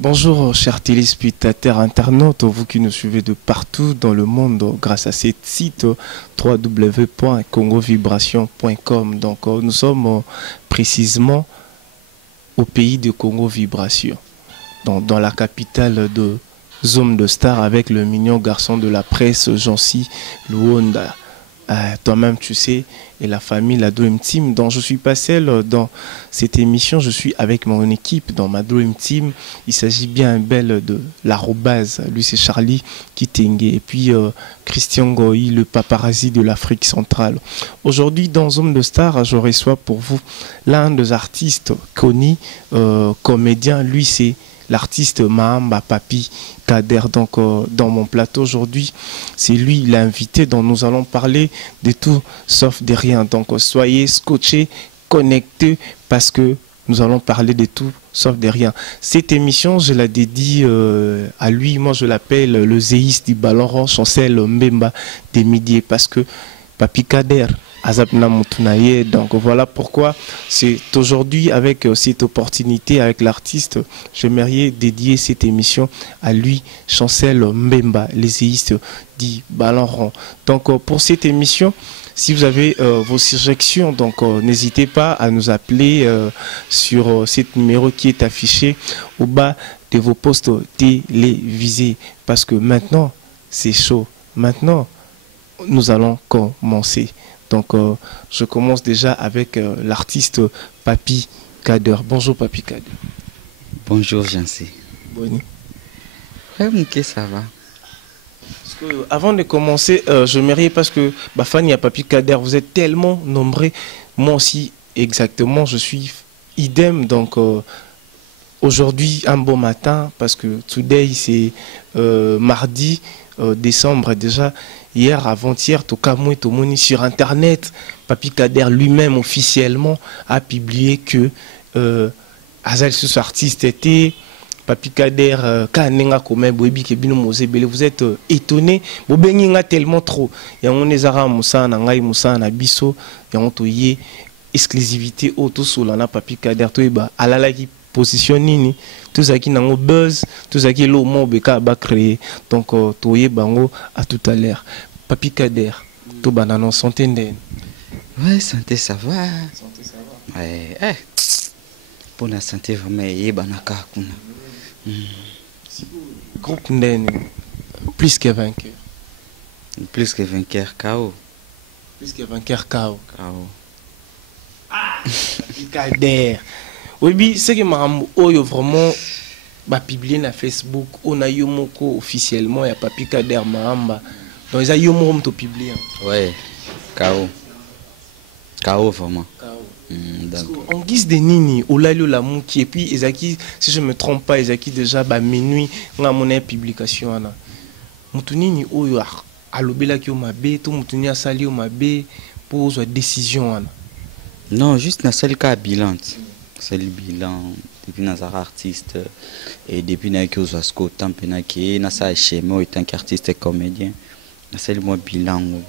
Bonjour chers téléspectateurs internautes, vous qui nous suivez de partout dans le monde grâce à ce site www.congovibration.com. Donc nous sommes précisément au pays de Congo Vibration, dans la capitale de Zone de Star avec le mignon garçon de la presse Jancy Luonda. Toi-même tu sais, et la famille, la Dream Team, dont je suis pas seul dans cette émission, je suis avec mon équipe dans ma Dream Team. Il s'agit bien belle de l'arrobase, lui c'est Charlie Kitenge et puis Christian Goy, le paparazzi de l'Afrique centrale. Aujourd'hui dans Zone de Star, je reçois pour vous l'un des artistes connus, comédien, lui c'est l'artiste Mahamba Papi Kader. Donc dans mon plateau aujourd'hui, c'est lui l'invité dont nous allons parler de tout sauf de rien. Donc soyez scotchés, connectés parce que nous allons parler de tout sauf de rien. Cette émission, je la dédie à lui. Moi, je l'appelle le zéiste du ballon rond, Chancel Mbemba des Midi, parce que Papi Kader Azapna Moutunaye. Donc voilà pourquoi c'est aujourd'hui avec cette opportunité avec l'artiste, j'aimerais dédier cette émission à lui, Chancel Mbemba, l'essayiste du ballon rond. Donc pour cette émission, si vous avez vos suggestions, donc n'hésitez pas à nous appeler sur ce numéro qui est affiché au bas de vos postes télévisés, parce que maintenant c'est chaud. Maintenant nous allons commencer. Donc, je commence déjà avec l'artiste Papi Kader. Bonjour Papi Kader. Bonjour Jancy. Bonjour. Ok, ça va. Parce que, avant de commencer, je m'aimerais parce que Bafani et Papi Kader, vous êtes tellement nombreux. Moi aussi, exactement, je suis idem. Donc, aujourd'hui, un bon matin, parce que today, c'est mardi décembre déjà. Hier, avant-hier, tout le monde sur Internet, Papi Kader lui-même officiellement a publié que Azal ce artiste était Papi Kader Kanenga comme Boebi Kebino Mosebele. Vous êtes étonné, Bobenga tellement trop. Il y a un Ezara Moussa, Nangai Moussa, Nabiso, il y a un toye exclusivité auto solana Papi Kader Toeba alala qui positionne tout ça qui n'a pas buzz, tout ça qui est l'eau beka ba créé. Donc toye bango à tout à l'heure. Papi Kader, to banana santé ndene. Ouais, santé ça va. Santé ça va. Ouais, pour la santé vraiment y banaka kuna. Groupe ndene plus que vainqueur. Plus que vainqueur KO. Plus que vainqueur KO. KO. Papi Kader. Oui, c'est que Mahamba Oyo vraiment va publier na Facebook, on a yomoko officiellement il y a Papi Kader Mahamba. Donc ils a yomoko to publier. Ouais. KO. KO vraiment. En guise de nini, Olalio Lamouki et puis Ezaki, si je me trompe pas, Ezaki déjà bah minuit on a mon publication ana. Mutunini Oyo alobela ki o mabe, tout mutuni asali o mabe pour une décision ana. Non, juste na seul cas bilan. C'est le bilan depuis notre artiste et depuis que nous avons tant que nous avons schéma tant qu'artiste et comédien. C'est le bilan. Nous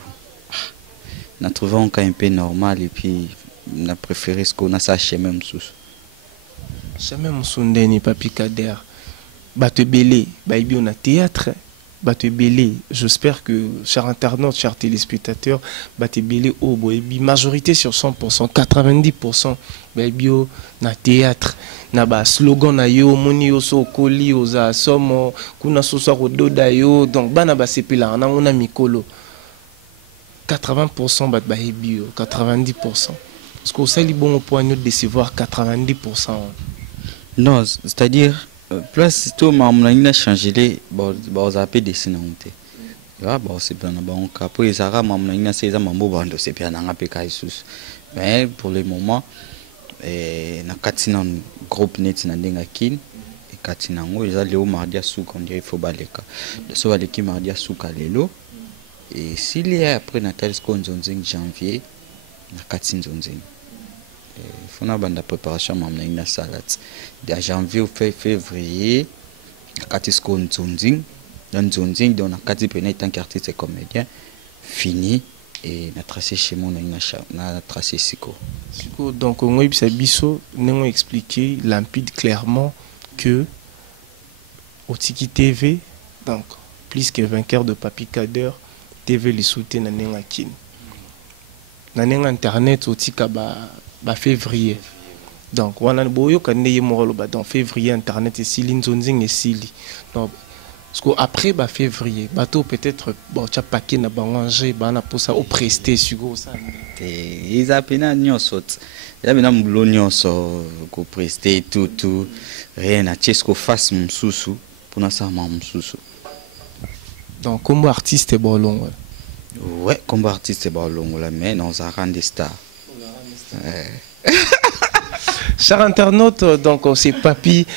avons trouvé un cas un peu normal et puis nous avons préféré ce qu'on a schéma sous. Schéma msundeni Papi Kader. Batte belé, baïbi on a théâtre. Batte belé, j'espère que chers internautes, chers téléspectateurs, batte belé au boébi majorité sur 100%, 90%. Baibio na théâtre na ba slogan na yo moni yo so koli oza somo kuna soso rododa yo donc bana ba sepela na ona mikolo 80% bat baibio 90% parce que ça li bon point de décevoir 90%. Non, c'est-à-dire plus tout mamna a changé les bon zapé dessiner monter. Ah bon c'est bien bon capo et ça mamna c'est ça mambo bando c'est bien na peka Jesus. Mais pour le moment na katina groupe net na ndenga kin et katina ngo eza leo mardi asuka on dirait il faut baleka de so baleki mardi asuka lelo et s'il y a après natal skonzonzeng janvier na katina zonzeng faut na banda préparation mamna ina salade de janvier au février na katina skonzonzeng dans zonzeng dans na katina pena tant qu'artiste et comédien fini et na tracé chez moi na tracé siko. Donc on a expliqué limpide clairement que au Tiki TV, donc plus que vainqueur de Papi Kader, TV les soutient na nenga kin. Na nenga internet au Tika ba février. Donc wana boyo kaneye moro ba dans février internet et sili nzonzing et sili. Donc parce que après ba février, bateau peut-être bon tu as paquet na banganje bana pour ça au presté sugo ça. Ils appellent nyosot. Il y a maintenant boulot nyoso ko presté tout rien à chesko face msusu pour na ça msusu. Donc comme artiste bolon. Ouais, comme artiste bolon là mais non ça rend des stars. Chers internautes, donc c'est Papi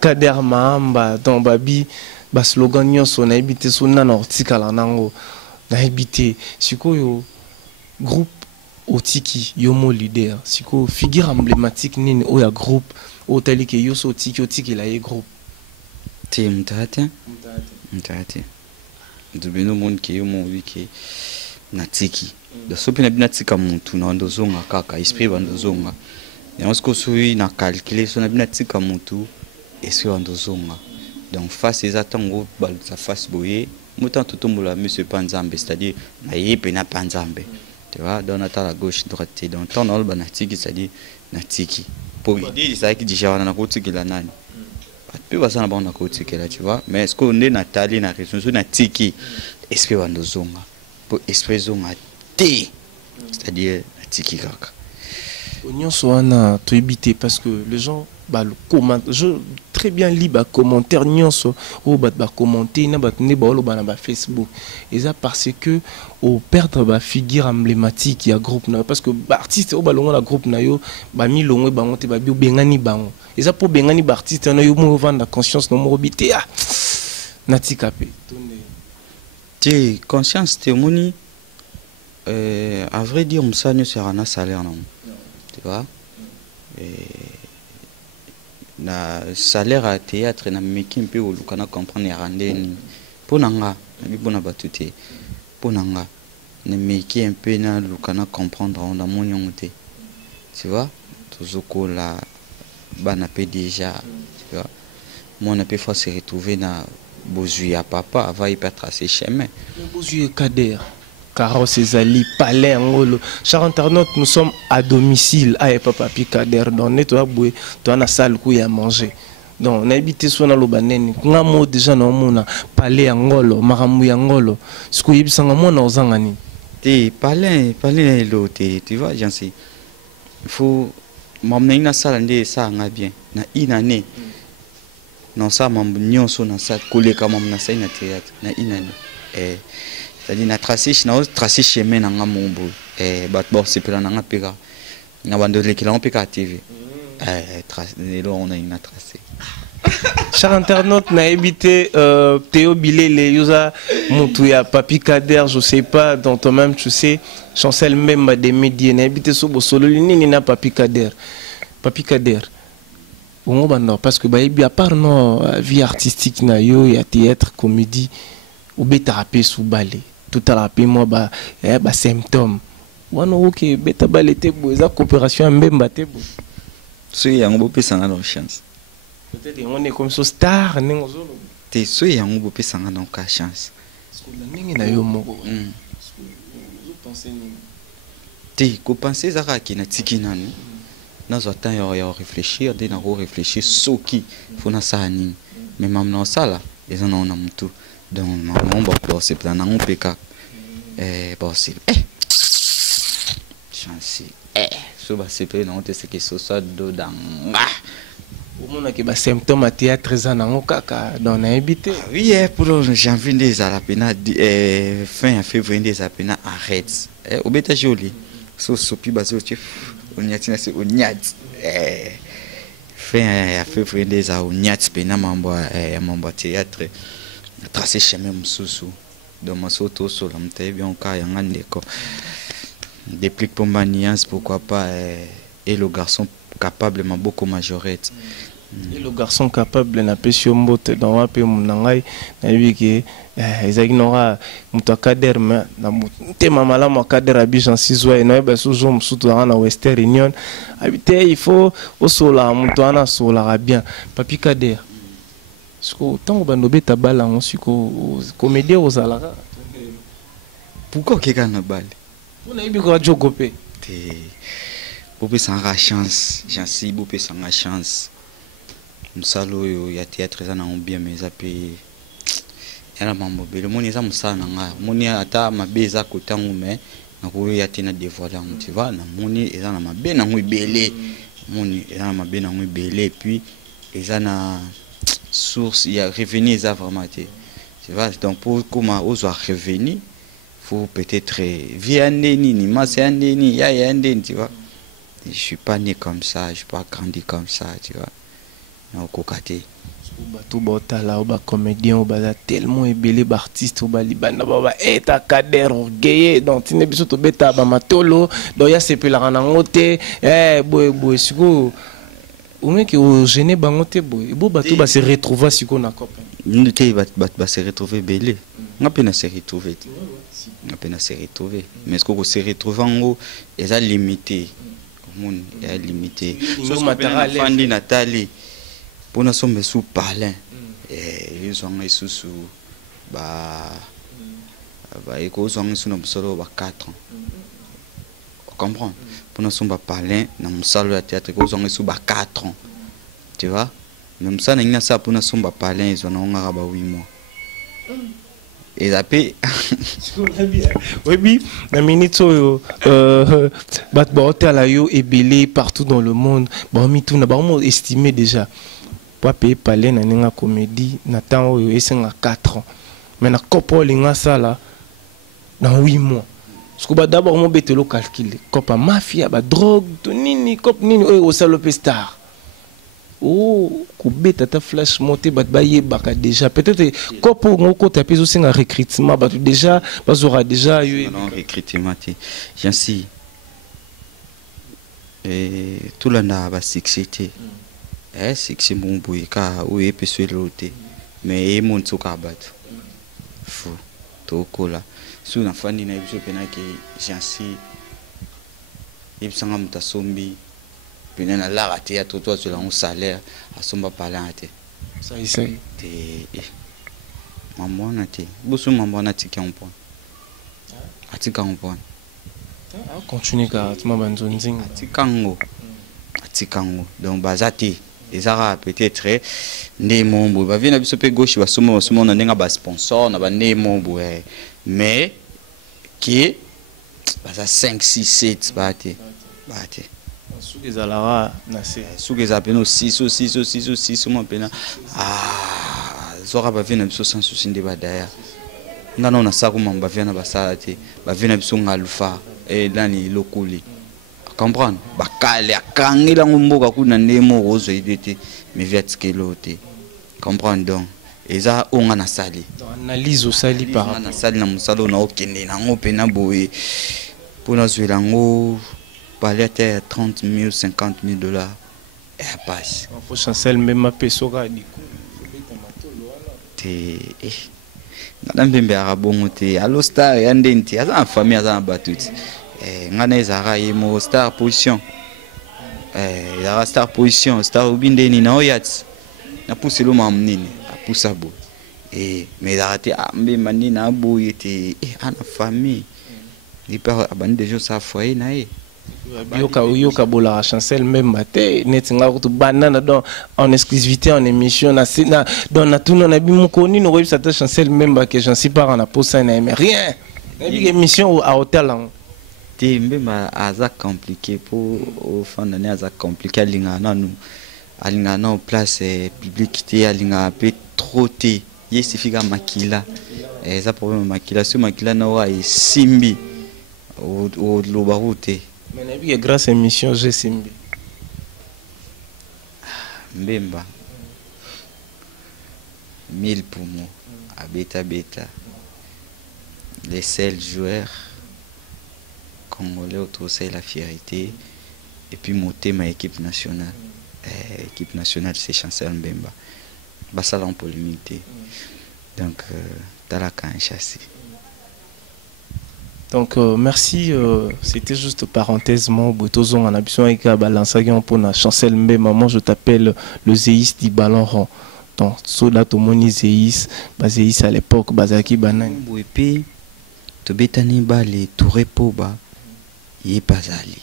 Kader Mahamba dans Babi ba slogan nyonso na habité sonna na ortikala nango na habité sikoyo groupe otiki yomo leader siko figure emblématique nini oya groupe otalike yoso otiki la groupe team mtate ndubino monde ki yomo wiki na tiki da sopi na bina tika muntu na ndozonga kaka esprit bandozonga et ce que sui na calculer so na bina tika muntu esprit bandozonga. Donc face aux attentes ça face boyer mutant tout le monsieur Panzambe c'est-à-dire na yepe na Panzambe tu vois dans la gauche droite donc ton ol banatiki c'est-à-dire na tiki pour dire ça qui déjà na kotiki la nani puis va ça na banda kotiki là tu vois mais est-ce qu'on est Nathalie na raison na tiki esprit bandozonga pour esprit zonga t c'est-à-dire na tiki kaka on soana to éviter parce que les gens bah le comment je très bien lis ba commentaire nyonso ou ba commenter na ba ne ba lo ba na ba Facebook et ça parce que au perdre ba figure emblématique ya groupe na parce que ba artiste au ba longo la groupe na yo ba mi longo ba ngote ba bi bengani bango et ça pour bengani ba artiste na yo mo vendre la conscience no mo bité ah natika pe ti conscience te moni à vrai dire on ça ne sera un salaire non tu vois na salaire à théâtre na making pe o lukana comprendre randeni ponanga na bibona batute ponanga na making un peu na lukana comprendre on a mon yongote tu vois tozoko la bana pe déjà tu vois mon a pe fois se retrouver na bozui à papa va y pas tracer chemin bozui Kader Carrosse Ezali, Palais, Angolo. Chers internautes, nous sommes à domicile. Ah, papa Kader, donc nettoie boué, toi na salle où il y a manger. Donc on a habité sur na lobaneni. Nga mo déjà na mona Palais Angolo, Maramou Angolo. Ce que yebisanga mo na ozangani. Te Palais l'autre, tu vois, j'en sais. Il faut m'amener na salle ndé ça nga bien. Na inane. Non ça mam nyonso na salle collé comme na salle na théâtre. Na inane. C'est-à-dire na tracé chemin na ngamombo bat bo c'est pela na peka na bandole ki la peka TV tracé on a une tracé. Chers internautes, na habité Théo Bilele yosa mutu ya Papi Kader je sais pas dans toi-même tu sais chancelle même des médias na habité so solo nini na Papi Kader on banda parce que ba à part non vie artistique na yo ya théâtre comédie ou beta rapé sous balai tout à rapé moi ba symptôme wana OK beta balai te bo za coopération mbemba te bo so yango pesa na chance peut-être on est comme so star nengo zolo te so yango pesa na ka chance parce que la ningi na yo moko vous pensez te ko penser za ki na tiki nanu na zo temps ya réfléchir de na réfléchir soki fona sa nini mais maintenant ça là ils en ont na mutu. Donc maman bon c'est plan na peka bon c'est chance so ba c'est pe na on te ce que ce soit dedans au monde que ba symptômes à théâtre za na kaka dans na habité oui pour janvier des alapena fin février des alapena arrête au beta joli so pi ba so chef on y a tina c'est on y a fin février des a on y a pena mambo théâtre tracé chemin msusu dans ma soto sur la mtaye bien ka yanga ndeko déplique pour maniance pourquoi pas et le garçon capable ma beaucoup majorette et le garçon capable na pesio mbote dans wa pe munangai na biki ezaki nora muto Kader na tema malama Kader abijan sizwa et no ba suzo msutu na Western Union habité il faut au sola muto ana sola bien Papi Kader Tant que banobe tabala on suko comédien aux alara. Pourquoi quelqu'un n'a balle? On a eu quoi jogopé. Bopé sans la chance, j'en sais bopé sans la chance. Msalo yo ya théâtre ça na bien mais appé. Yana mambo bele moni za musana nga. Moni ata mabeza kotangu mais na ko ya tina dévoiler tu vois na moni eza na mabe na ngui belé. Moni eza na mabe na ngui belé puis eza na source il y a revenu ça vraiment tu vois donc pour comment aux revenu faut peut-être viande ni masende ni ya yande tu vois je suis pas né comme ça je suis pas grandi comme ça tu vois non kokate bato botala oba comédien oba tellement ébélé ba artiste oba libanda ba eta kader orgueillé donc tine biso to beta ba matolo donc ya sepela na ngote boy siko ou même que au gêné bangote boy bo bato ba se retrouver siko na copain n'était ba se retrouver belé on a peine se retrouver on a peine se retrouver mais ce qu'on se retrouver en haut est limité monde est limité so matériel fandi natali pour nous sommes sous parlin ils sont sous bah ils sont sous nos solo 4 ans comprends pour nous sommes parlin dans mon salon de théâtre ils sont sous 4 ans tu vois même ça n'a ça pour nous sommes parlin ils ont 8 mois et après oui la minute bat hôtel yo ébélé partout dans le monde bon mi tout na ba estimé déjà pour payer parler na ninga comédie na temps oyo esenga 4 ans mais na kopo linga sala dans 8 mois parce que d'abord mon betelo calculer kopa mafia ba drogue to nini kop nini oyo salope star oh kubeta ta flash monter bat baye baka déjà peut-être kopo ngoko taper aussi un recrutement bat déjà bazora déjà non recrutement j'en si et tout le monde va succéder c'est que c'est mon boy car où est pesé l'autre mais il monte au cabat fou tout cola sous la fin d'une émission que j'en si il s'en va sombi puis na la raté à toi sur un salaire à son parler à te ça y est maman na te bosso maman na tika un point atika un point continue car tu m'as banzonzing atikango donc bazati ezara peut-être né mombo ba vina biso pe gauche ba somo na ndenga ba sponsor na ba né mombo mais qui baza 5 6 7 bate suki zalara na se suki za peno 6 mo pena zora ba vina biso sans souci de ba daya ngana na sako mamba vina ba salate ba vina biso ngalufa lani lokuli comprendre bakale akangela ngomboka kuna ndemo rozo idete mais viatskelo te comprendre donc eza onga na sali analyse au sali par na sali na musalo na okende na ngope na boye pour na zuela ngo parler à 30 000 50 000 dollars et à passe faut chancel même ma pesora di te ngana mbembe arabongo te allo star yandenti aza famille aza batuti ngana ezara yemo star position ezara star position star ubindeni na oyat na pousse lo mamnini apusa bo mais arrêté ambe manini na boye te ana famille il part abandi déjà sa foyer na yoka bola chancel même matin netinga ko banana dans en exclusivité en émission na dans na tout na bi mokoni no web sa chancel même que j'en sais pas en a posa na mais rien une émission à hôtel là mbema aza compliqué pour au fond d'année aza compliqué alingana en place publique te alinga pe trop te yesifika makila eza problème makila sur makila na wa simbi au lobaroute mais na bi grâce émission j'ai simbi mbemba 1000 pour moi à beta les seuls joueurs congolais autour c'est la fierté et puis monter ma équipe nationale c'est Chancel Mbemba basala en polémique donc talaka chassé donc merci c'était juste parenthèse mon botozon en absent avec balançage pour na Chancel Mbemba moi je t'appelle le zéiste du ballon rond donc soda tomoni Zeis Zeis à l'époque bazaki banani et puis to betani ba les Touré Poba y bazali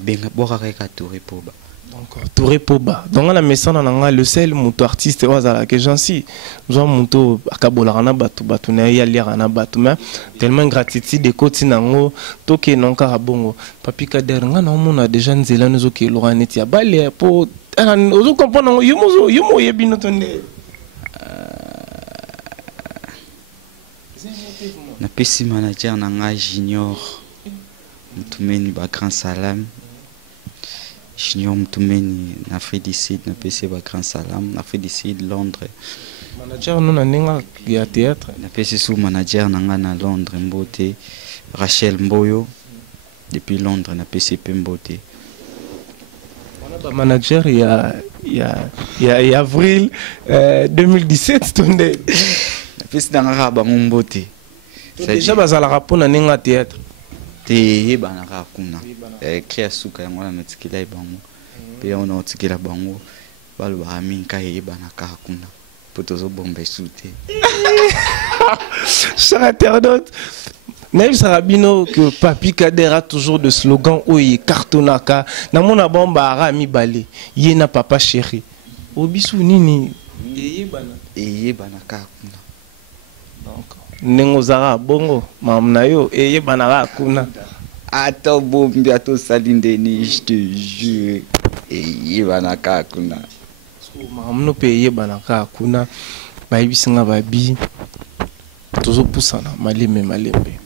benga boka Touré Poba. Donc Touré Poba donc on a mis ça dans le seul moto artiste wazala que j'en si nous moto akabolarana batu batu na ya lirana batu mais tellement gratitude de côté nango toke non karabongo Papi Kader nga na mona déjà nzela nous ke loraneti ya bale po ozo comprendre yumo yebino tonde na pesi manager nanga Junior mutumeni ba Grand Salam Junior mutumeni na Fédicide na pesi ba Grand Salam na Fédicide Londres manager nous na ninga ya théâtre na pesi sous manager nanga na Londres Mbote Rachel Mboyo depuis Londres na pesi pe Mbote manager il y a avril 2017 tonde na pesi nanga ba Mbote déjà bazala rapona ninga théâtre te bana ka kuna créa suka yango na metikila bango pe on a tikila bango balo ba minka bana ka kuna potozo bombe sute cher internaute Naïf Sarabino que Papi Kader a toujours de slogan oye cartonaka na mona bomba ara mi balé yena papa chéri obisu nini eye bana ka kuna donc Nengozara bongo mamna yo banara kuna ato bombi ato salindeni je te jure banaka kuna mamno pe banaka kuna bayibisinga babi tozo pusana malembe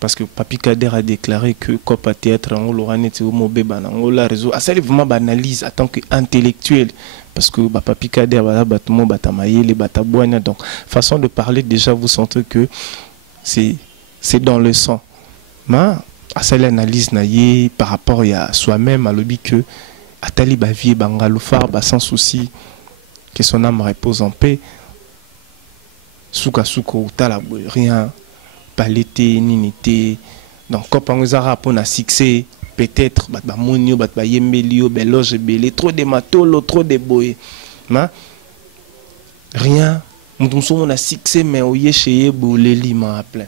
parce que Papi Kader a déclaré que Copa Théâtre en Loraneti au Mobeba en la réseau a vraiment banalise en tant qu'intellectuel parce que Papi Kader batamo batamaye les bataboine donc façon de parler déjà vous sentez que c'est dans le sang mais à cette analyse naïe par rapport à soi-même à l'objet que atali bavie bangalofar sans souci que son âme repose en paix souka utala rien l'été ninité donc quand on a rapport à succès peut-être bah monio bah yemelio beloge belé trop de matolo trop de boy mais rien nous sommes on a succès mais au yéché boleli ma plein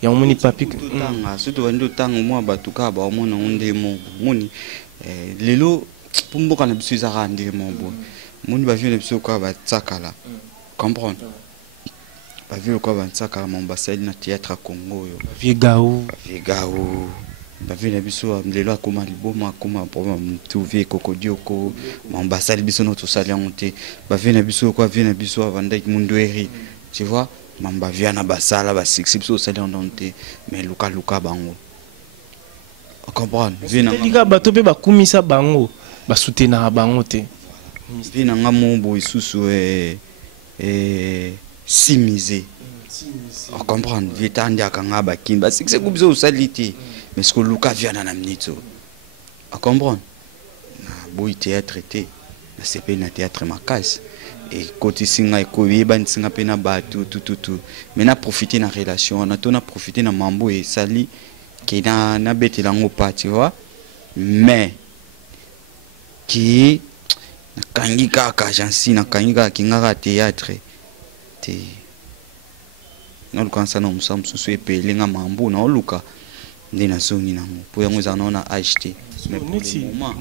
ya on moni papi tanga surtout wando tanga moi batuka ba mona onde mo moni lelo pumboka na bisu za rande mo bo moni ba vient bisu kwa ba tsakala comprendre ba vu quoi ban saka ambassade na théâtre à Congo yo Vigao ba vu na biso lelo akoma liboma akoma problème trouver kokodioko ambassade biso notre salionté ba vu na biso quoi vu na biso avanda mundoeri tu vois mamba via na basala ba six biso salionté mais luka bango on comprend vu na liga bato pe bakumisa bango ba soutenir bango te vu na ngamo bo isusu simisé on comprend vita ndiaka ngaba kimba c'est comme ça salité mais ce que Luka vient na mnito on comprend na boy théâtre té na c'est na théâtre makas et côté singa ko yeba nsinga pe na ba tout mais na profiter na relation na to na profiter na mambo et sali qui na betela ngo pa tu vois mais qui na kangika ka agence na kangika kinga théâtre non quand ça nous sommes sous épelé nga mambo na oluka ndina zoni nango pour yango za na acheter mais pour le moment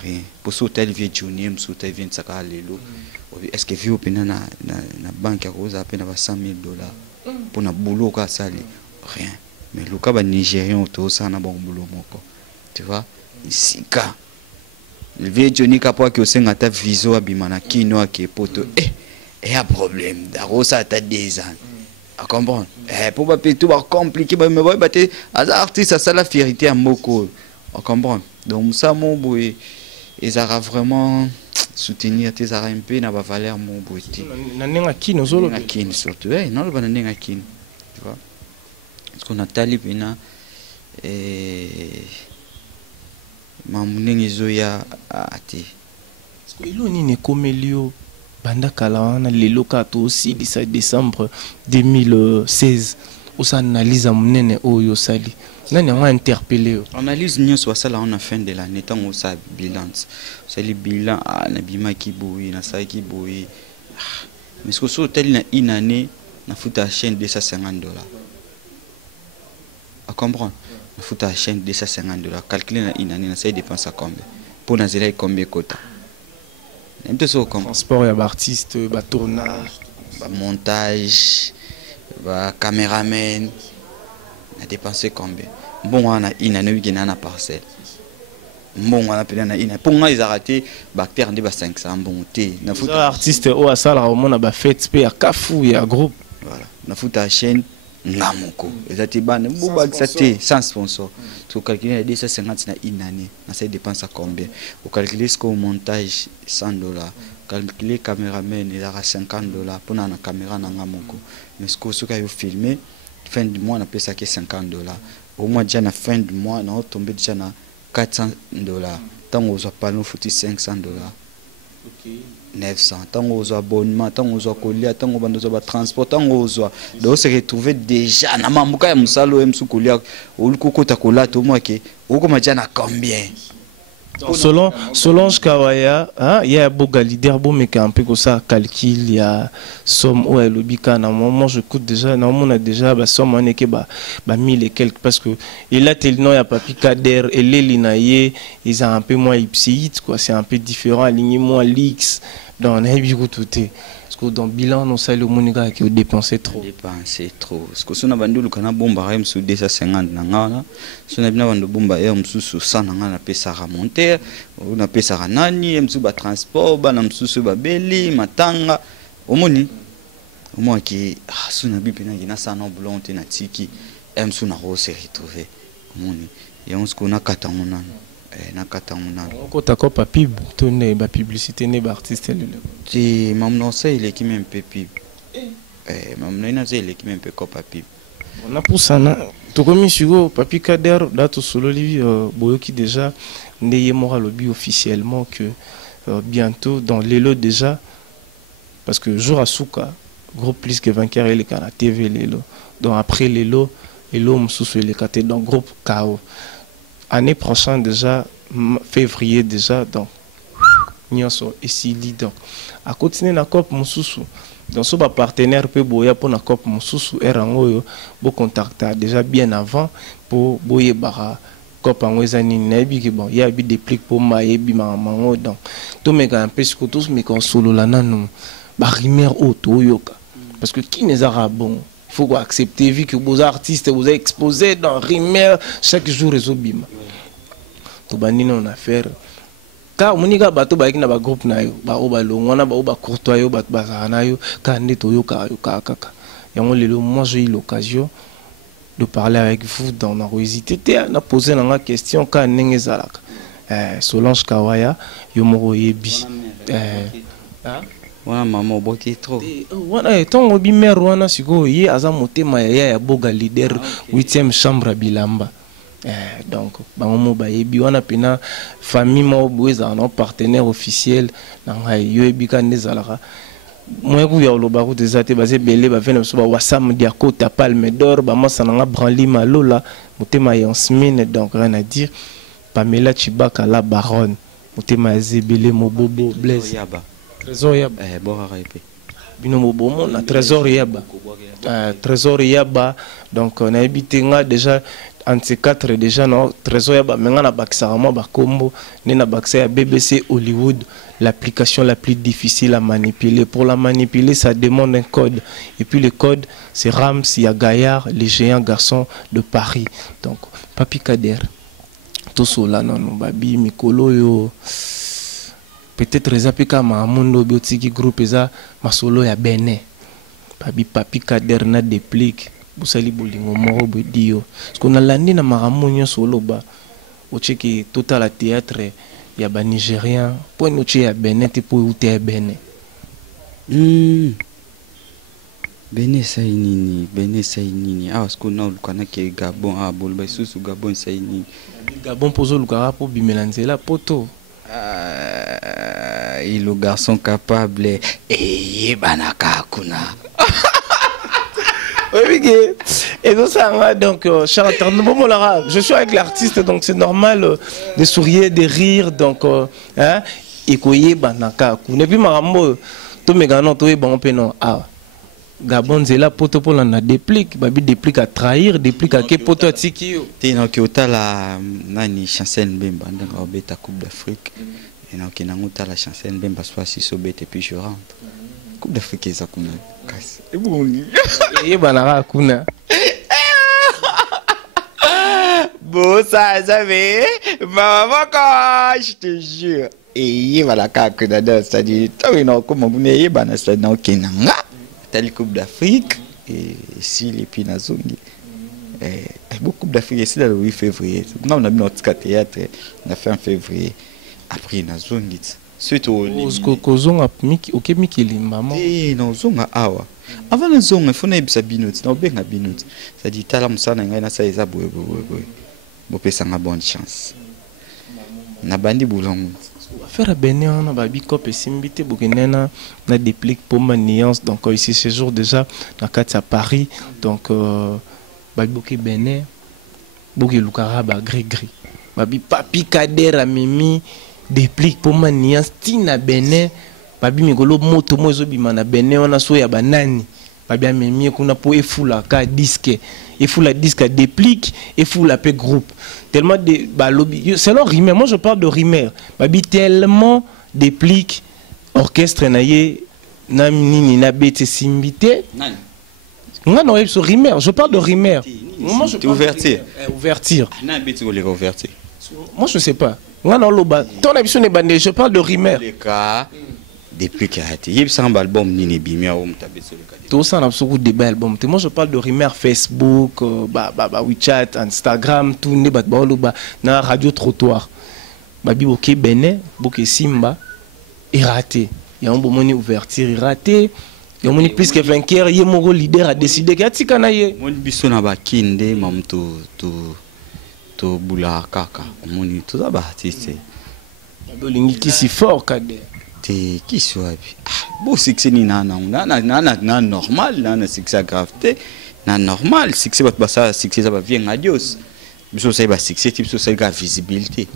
rien pour ce hôtel vieux Johnny mso hôtel vient saka lelo est-ce que vieux pena na banque à cause à peine $100,000 pour na boulot ka sali rien mais le cas ba nigérien auto ça na bon boulot moko tu vois sika le vieux Johnny kapo ki osenga ta viso abimana kino akepoto et un problème d'arosa à 10 ans à comprendre pour pas tout va compliqué mais ouais batté artiste ça la fierté à moko à comprendre donc ça mon boy ils aura vraiment soutenir tes ara un peu na ba valeur mon boy na nenga kino zolo na kino surtout non le ba nenga kino tu vois parce qu'on a talibina mamunengi zoya ati parce que ilo ni ne komelio banda kala na lelo ka to aussi 17 décembre 2016 osa analyse munene oyo sali nani a interpellé analyse nyonso ça là on a fin de l'année tant on sa bilan c'est le bilan na bima ki boui na sa ki boui Mais ce que sur tel une année, na foutu à chaîne $250. À comprendre? Na foutu à chaîne $250. Calculer na une année, na ça dépense à combien? Pour na zéro combien quota? Même tout ça au transport, il y a artiste, tournage, montage, caméraman. On a dépensé combien? Bon, on a une année qui n'a pas parcelle. Bon, on a payé une. Pour moi, ils ont raté. Bactère on dit 500 bon thé. Na fout artiste au à ça là au monde a fait à Kafou et à groupe. Voilà. Na fout à chaîne ngamoko. Ils ont été ban. Boba ça té sans sponsor. Tu calculer 250 na une année. Na ça dépense à combien? Vous calculez ce qu'au montage $100. Calculer caméraman il a $50 pour na caméra na ngamoko. Mais ce que vous filmer fin du mois on appelle ça que $50. Au mois déjà na fin du mois on tomber déjà na $400. Tant aux panneaux foutu $500. 900. Tant aux abonnements, tant aux colis, tant aux transport, tant aux donc se retrouver déjà na mamuka ya musalo emsu colia au kokota kola to moi ke au comme déjà na combien? Selon Kawaya, il y a un leader mais qui a un peu comme ça calcul, il y a somme où elle obika moi je coûte déjà on a déjà somme on est que 1000 et quelques parce que il a tel nom il y a Papi Kader et les linaye ils ont un peu moins ipséite quoi, c'est un peu différent aligné moins lix dans on a beaucoup tout dans bilan non ça le monde qui a dépensé trop parce que si on a vendu le canard bomba même sous 250 nangana si on a bien vendu bomba même sous 100 nangana pesa remonter on a pesa nani même sous ba transport ba na sous ba beli matanga omoni au moins qui si on a bien pena na ça non blonde na tiki même sous na se retrouver omoni et on se qu'on a katangona na katangona kota ko pa pub tourner ba publicité ne ba artiste ti mamno c'est il est qui même peu pub mamno ina c'est il est qui même peu ko pa pub on a poussana to komi sugo Papi Kader dato solo li boyoki déjà ndeye mora lobby officiellement que bientôt dans les lots déjà parce que jour à Souka groupe plus que 20 et les canal TV les lots donc après les lots msusu les katé dans groupe KO année prochaine déjà février déjà donc nyonso esili donc à continuer na cop mususu donc so ba partenaire peut boya pour na cop mususu erango yo bo contacter déjà bien avant pour boye bara cop en wezani nebi que bon il y a bi déplique pour mayebi mango donc to meka un peu ce que tous mais qu'on solo la nanu ba rimer auto yoka parce que qui n'est bon il faut accepter vu que vos artistes vous avez exposé dans rimer chaque jour les obima to banino on affaire ka monika bato ba ikina ba groupe na yo ba obalongwana ba oba courtois yo ba bazana yo ka ndito yo ka kaka yango lelo moi j'ai eu l'occasion de parler avec vous dans na hésité na poser na question ka ndenge zalaka Solange Kawaya yo moko yebi wana mama oboki trop wana tongo bi mère wana siko ye aza motema ya boga leader 8e chambre Bilamba. Donc bango bayebi wana pena famille mo boza no partenaire officiel na ngai yo ebika ndezalaka moi ku ya loba ku tezate baze belé ba vena so ba wasam dia kota palme d'or ba masa na branli malola motema ya semaine donc rien à dire Pamela Chibaka la baronne motema zebele mobobo blaise trésor yaba bora répé bino mobomo na trésor yaba donc on a habité nga déjà entre ces quatre déjà non trésor yaba menga na bakisaka mo bakombo ne na bakisa ya BBC Hollywood l'application la plus difficile à manipuler. Pour la manipuler, ça demande un code. Et puis le code, c'est Rams, Gaillard, les géants garçons de Paris. Donc, Papi Kader, tout cela, non, babi, Mikolo, yo. Peut-être les apika Mahamundo, Biotiki Group, eza, Masolo, ya Bene. Papi Kader, na déplique. Boussali Bolingo, Moro, Bedio. Parce qu'on a l'année na Mahamunyo solo, ba. Au tchèque, total à théâtre. Il y a des Nigériens, pour nous tuer à Bénin, et pour nous tuer à Bénin. Bénin, c'est nini. Ah, ce qu'on a le Kanaki Gabon, ah, Bolba, sous Gabon, c'est nini. Gabon, pose le cara pour Bimelanzela, poto. Il est le garçon capable. Et Banaka Kuna. Et donc ça, donc, je suis avec l'artiste, donc c'est normal de sourire, de rire, donc, hein, et koye banaka. Et puis marambo, to megano to bon pe non ah Gabon zela poto pour la déplique babi déplique à trahir déplique à ke poto atiki te na ki otala nani Chancel Mbemba ndanga obeta Coupe d'Afrique et na ki nango otala Chancel Mbemba soit si sobete puis je rentre Coupe d'Afrique eza kuna kasi e boni ye banara kuna bon ça savez maman quand je te jure et ye bala ka kuna dans c'est-à-dire toi non comme vous ne ye bana c'est non kinanga telle Coupe d'Afrique et si les pinazongi beaucoup d'Afrique c'est le 8 février on a mis notre théâtre on a fait en février après nazongi surtout kozonga miki OK miki maman non zonga awa avant la zonga il faut na bisa binoti na benga binoti ça dit tala musana ngai na sa eza boye bo pesa nga bonne chance na bandi bulongo faire Bénin on a babi cop simbité bokenena na déplique pour ma nuance donc ici ce jour déjà na carte à Paris donc babi boké Bénin boké lukara ba gris babi papi Kader mimi déplique pour ma nuance tina Bénin babi mikolo moto mozo bima na Bénin on a so ya banani babi mimi kuna po efula ka disque efula disque déplique efula pe groupe tellement de lobby c'est leur rimer moi je parle de rimer babi tellement déplique orchestre naie na nini na bete simbité non non ce rimer je parle de rimer moi je ouverture na bete ko les ouverture moi je sais pas non non loba ton habitude ne bandé je parle de rimer les cas depuis qu'il a été il album nini bimia ou mtabetso le cas tout ça n'a pas de bel album moi je parle de rimer Facebook WeChat Instagram tout ne bat ba na radio trottoir babi OK Bénin boké Simba est raté il y a un bon moni ouverture raté il y a plus que vainqueur il y a mon leader a décidé qu'il atika na ye mon biso na ba kinde mam to bula kaka moni tout ça ba artiste bolingi qui si fort Kader te qui soit bon succès ni na normal na succès gravité na normal succès bat ça succès ça va bien adios biso ça ba succès type ça ga visibilité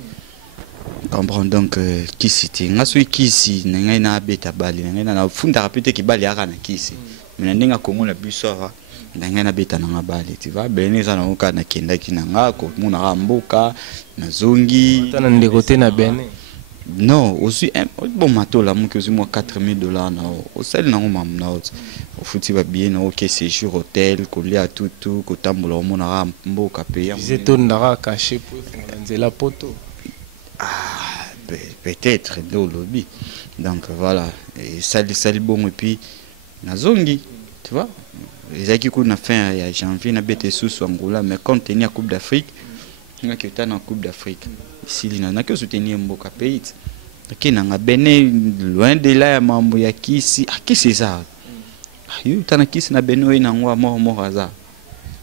comprend donc qui c'était ngaso qui si ngai na beta bali ngai na funda rapete ki bali aka na kisi mina ndinga kongo na biso ngai na beta na bali tu vois beneza na oka na kenda kinanga ko muna ka mboka na zongi tana ndekote na bene non aussi bon mato là mon que moi $4,000 na au sel na ngoma na au futi ba bien na OK séjour hôtel ko lia tout ko tambola mo na mboka payer c'est ton ndara caché pour nzela poto peut-être dans le lobby donc voilà et ça bon et puis na zongi tu vois les aki ko na fin ya janvier na bete sous Angola mais compte tenir Coupe d'Afrique na ki ta na Coupe d'Afrique ici na que soutenir mboka pays qui na Bénin loin de là ya mambo ya kisi kisi ça yo tana kisi na Bénin ina ngwa mo haza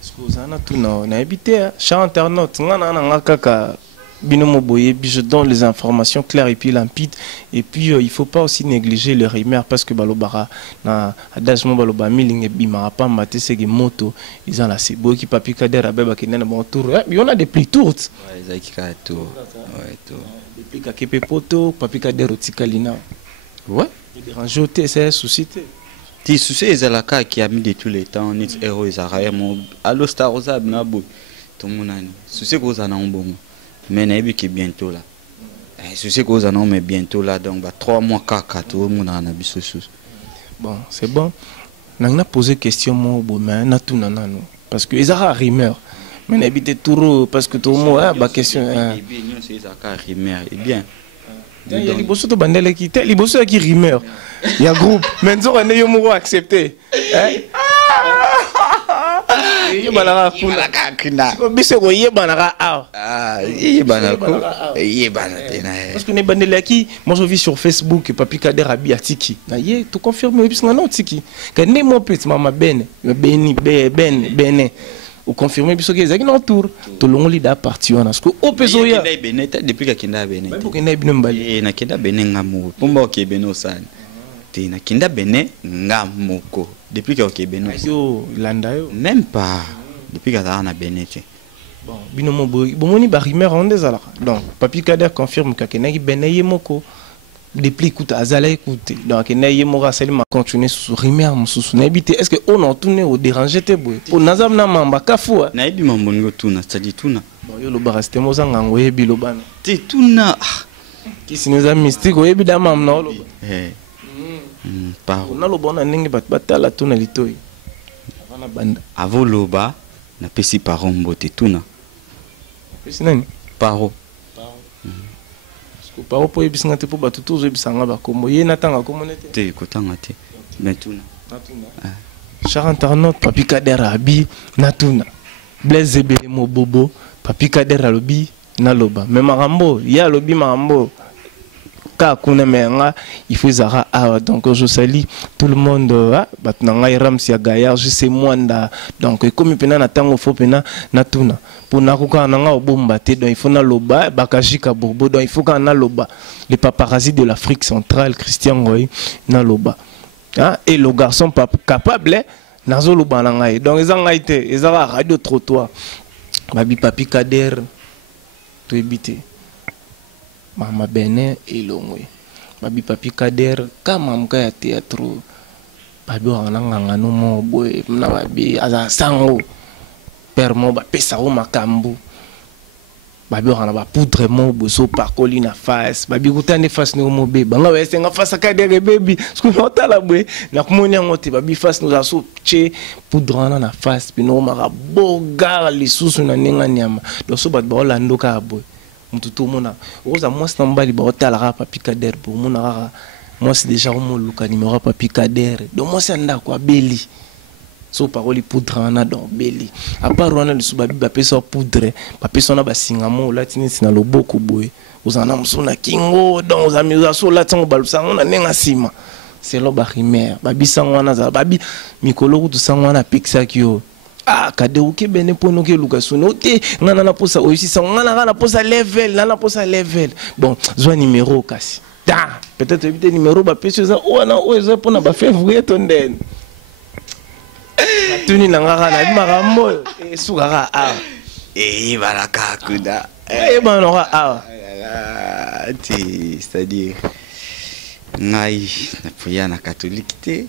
skuzana tu na habité chat internaute ngana kaka binomo boye je donne les informations claires et puis limpides et puis il faut pas aussi négliger les rimeurs parce que balobara na adagement baloba miling bima pa maté c'est que moto ils ont la c'est beau qui papi Kader abeba qui na bon tour il y en a des plis tours ouais ça qui ka tour ouais tour depuis ka kepe poto papi Kader otikalina ouais déranger c'est soucité ti souci ezalaka qui a mis de tous les temps nit héros ezaraya mo allo star ozab na bo to monani souci ko za na mbongo mais naïbi qui bientôt là je sais que non mais bientôt là donc 3 mois 4 tout le monde en a biso bon c'est bon n'a posé question moi bon mais na tout nana non parce que ils a rumeur mais n'habite tout parce que tout le monde a question c'est ça rumeur et bien il y a les bosses de bandele qui les bosses qui rumeur il y a groupe mais nous on est yo mo accepter yebana kuna biso ko yebana yebana parce que ne bandela qui moi je vis sur Facebook papi Kader abi atiki na ye tu confirmer biso na tiki que ne mo petit mama ben ou confirmer biso que ezaki na tour to longoli da parti wana parce que o peso ya depuis ka kinda bene pour que na bino mbali na kinda bene ngamu pomba ke bene osani te na kinda bene ngamoko depuis que bene yo landa yo même pas depuis que ça na bene bon binomo bo moni ba rumeur on des alors donc papi Kader confirme que kenaki bene yemoko depuis écoute azala écouter donc naye mora sali ma continuer sur rimer mususu na habiter est-ce que on en tourner au déranger te boy pour nazam na mamba kafua na yebi mambo ngo tuna c'est-à-dire tuna bon yo lo baraste moza ngango yebi lo bana te tuna qui sineza mystique yebi da mam na lo pa on a lo bona ningi batala tuna litoi avana banda avoloba na pesi parombo te tuna pesi nani paro paro po yebisanga te po batu tozo yebisanga bakombo ye natanga komone te kotanga te mais tuna cher internaute papi Kader abi natuna Blaise Ebele mobobo papi Kader alobi naloba mais marambo ya alobi marambo ka kuna menga il faut zara donc je salue tout le monde batnanga Ramsi Gaillard je sais mwanda donc comme pena na tango fo pena natuna pour nakuka nanga obomba te donc il faut na loba bakajika bobo donc il faut ka na loba les paparazzi de l'Afrique centrale Christian Ngoy na loba et le garçon capable nazo loba na ngai donc ezanga ite ezara radio trottoir babi papi Kader to ebité Mama Bene elongwe babi papi Kader kama mka ya théâtre babi wananga no mo boy na babi aza sango père mo ba pesa o makambu babi wana ba poudre mo boso pakoli na face babi kutande face no mo be banga wese nga face Kader baby sku notala boy na kumoni ngote babi face no aso che poudre na face pino mara boga lisusu na ninga nyama do so bat ba olando ka boy tout mona oza moi c'est mbali ba otala papi Kader pour mona moi c'est déjà mon luka numéro papi Kader donc moi c'est nda kwa beli so paroli poudre na donc beli à part wana le subabi ba pesa poudre ba pesa na ba singamo latini sina loboko boy ozana musuna kingo donc ozami oza so latango balusango na nenga sima c'est lo ba rimer babi sangwana za babi mikolo kutu sangwana pixak yo Kader uke bene pono ke luka sono te ngana na posa aussi ngana na posa level na posa level bon zo numéro kasi peut-être éviter numéro ba pese za na ozo pona ba février tonden tuni na ngara na marambo sukara balaka kuda banora c'est-à-dire ngai na puya na catholique te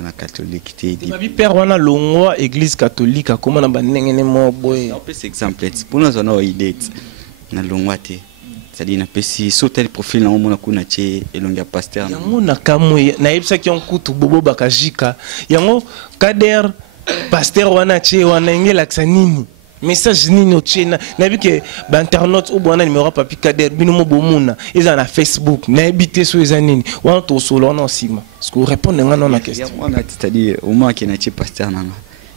na catholique te babi père wana longwa église catholique akoma na banengene mo boy on peut s'exempler pour nous on a idée na longwa te c'est-à-dire na pesi sauter profil na mona kuna che elonga pasteur yango na kamwe na yebisa ki onkutu bobo bakajika yango Kader pasteur wana che wana ngela nini message nini ochena na bike ba internaute ou bwana numéro papi Kader bino mo bomuna eza na Facebook na ebité so eza nini wana to solo na sima parce que répondre ngana na question on a c'est-à-dire au moins qui na chi pasteur nanga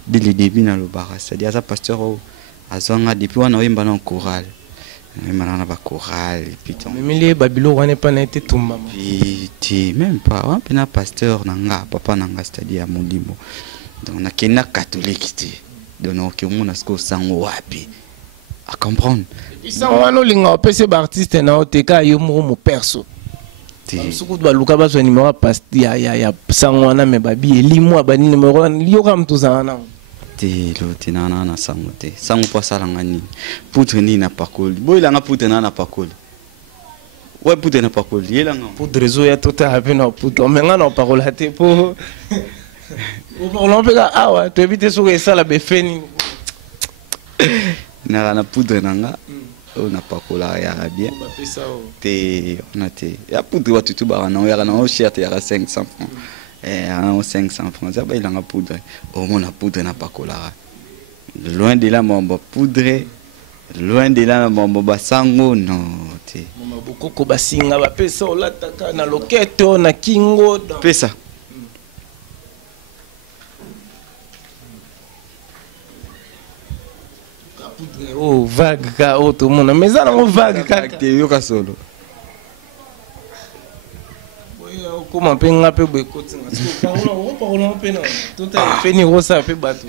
dès le début na le bar c'est-à-dire ça pasteur azanga depuis wana oyemba na chorale na ba chorale piton mais les babilo wana pas na été tumba ti même pas un pena pasteur nanga papa nanga c'est-à-dire à Mondimbo donc na kena catholique ti donc que mon asko sango wapi à comprendre sango no linga opese ba artiste na oteka yo mo perso suku ba luka ba so numéro pasteur ya sango na me babi elimo ba numéro yo kam tuzana na te lo tinana na sango te sango pa salanga ni poutre ni na pakoli boy langa poutre na pakoli ouais poutre na pakoli yelanga poutre zo ya tota hape na poutre menga na parola te po o parlons pega awa to éviter so que ça la befeni na poudre nanga on n'a pas cola ya bien te on a te ya poudre wa tutu ba na ya na cher te ya 500 francs en 500 francs ça ba il en a poudre au moins na poudre na pas cola loin de là mon poudre loin de là mon basango non te mama bokoko basinga ba pesa olataka na loketo na kingo pesa oh vague ka auto mona mais ça non vague ka te yo ka solo boya comment penga pe boy kotinga parlons pe non tout a fini rosa pe bato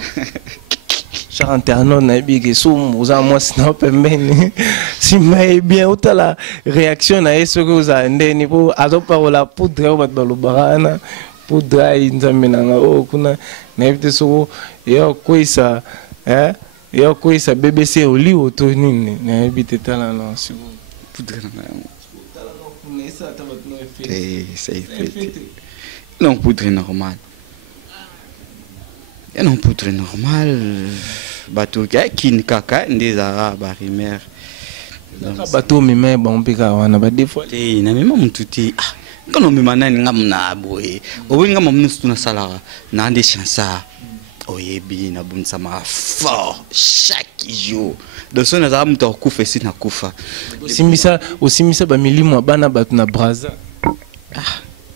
cher internaute na bigi soum oza moi sina pembeni si mais bien autant la réaction na eso que oza ndeni po azo parola poudre ba balobana poudre inzambe nanga o kuna na ebite so yo koisa yo koisa BBC oli oto nini na ebite tala na si poudre na kuna esa ta C'est fêté. Non, poudre normale. Et non, poudre normale. Bateau qui ne caca, des arabes, rimer. Bateau, mais bon, péka, on a des fois. Et n'a même tout dit. Quand on me manane, n'a boy. Au moins, on nous tout na salara. N'a des chansons. Oyebi na bunsama fort chaque jour. Donc son azam to kufa si na kufa. Osimisa ba milimo bana batu na braza.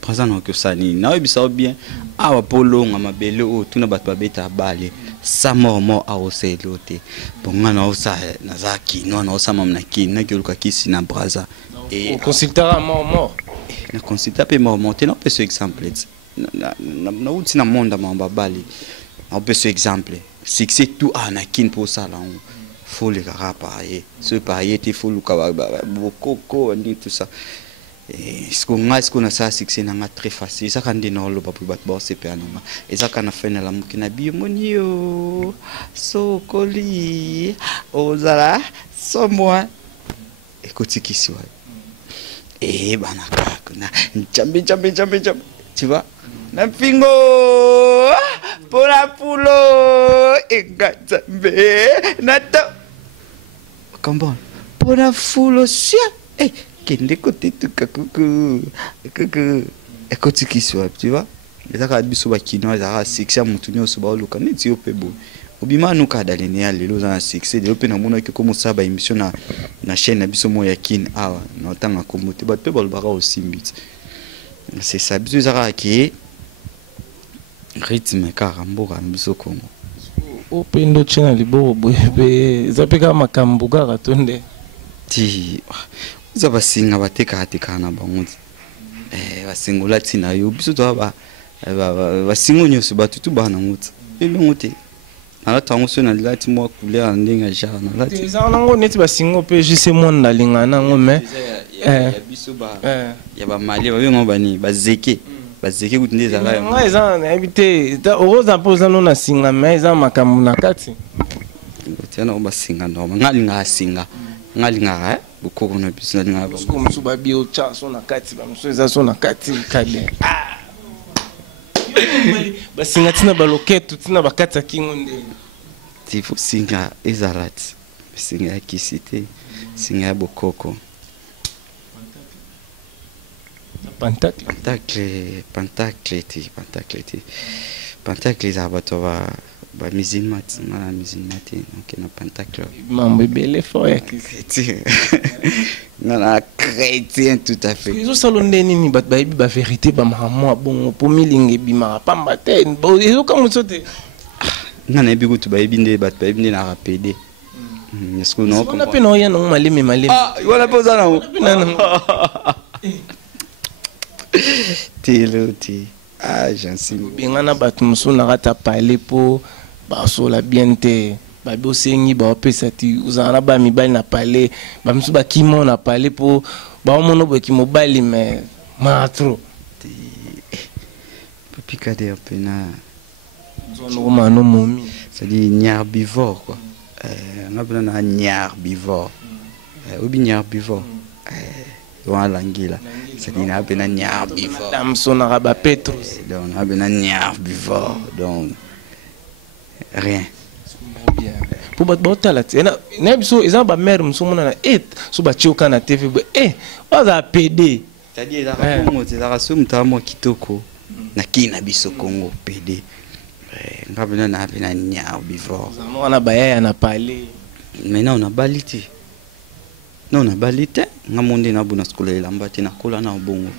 Braza no que ça ni. Na bisa bien. Awa polo ngama bele o tuna batu babeta bale. Sa mort a oselote. Bon ngana osa na zaki no na osa mamna ki na kiruka kisi na braza. Et consultera mort. Na consulta pe mort. Tena pe ce exemple. Na utina monda mamba bale. On peut ce exemple. C'est que c'est tout anakin pour ça là. Faut les pareil. Ce pareil, il faut le coco, tout ça. Et ce qu'on a ça, c'est que c'est très facile. Ça quand on le pas pour battre c'est pas normal. Et ça quand on fait la mukina biomonio, so coli, ozala, so moi. Écoute ce qui soit. Et banaka, jambe. Tu vois? Na pingo pour la poule et gazambe nato comment pour la foule aussi eh qui ne côté tout coucou écoute qui soit tu vois lesaka biso ba kino za section mutunyo so ba luka neti opebo obima nuka dalene ya lelo za section de opena mona ke comme ça ba émission na chaîne na biso mo ya kin awa na tanga komote ba pe ba lubaka aussi mbit c'est ça biso za ki rythme karamboka biso Congo opendo chena liboro boyebe zapeka makambo kaka tonde ti za basinga bateka na bango basingola tina yo biso to ba basingo nyoso batutu bana nguti elongote ala tango so na lati mo couleur ndinga ja na lati za nango neti basingo pe juste mon na linga nango mais ya biso ba ya ba mali ba ngo bani bazeke bazeke kutunde za la nga eza na habité oza poza no na singa mais eza makambo na kati tena ba singa no ngalinga singa ngalinga bukoko na biso na ngaba ko musu ba bio cha so na kati ba musu eza so na kati kale ba singa tina ba loketo tina ba kata kingonde tifo singa ezalat singa kisite singa bukoko Pentacle za bato ba musulmati donc na pentacle mambo bele fo ya kiti na chrétien tout à fait ils ont salonné nini bat ba bi ba vérité ba mamo bon po milinge bima pamba te bo ils comme sote na bi kutu ba binde bat ba binde na rapede est-ce que non on a peine rien non maleme voilà pas ça non Tiloti j'en suis bien na batu musuna rata parler pour ba so la bienté ba bo sengi ba pesa ti uzana ba mi bali na parler ba musu ba kimo na parler pour ba mono bo kimo bali mais ma trop papi kade opena zono mano momi ça dit herbivore quoi on a besoin d'un herbivore ou bien herbivore l'anguille c'est une herbivore madame sonara ba Petrus donc on a besoin d'un herbivore donc rien bien pour battre la tena na biso eza ba mère musomona na so ba chioka na TV waza PD c'est-à-dire la Congo c'est la somme tamo kitoko na kina biso Congo PD ngabena na bena herbivore on a baya na parler maintenant on a balité non na balite ngamonde na buna skola elambate na kola na bongo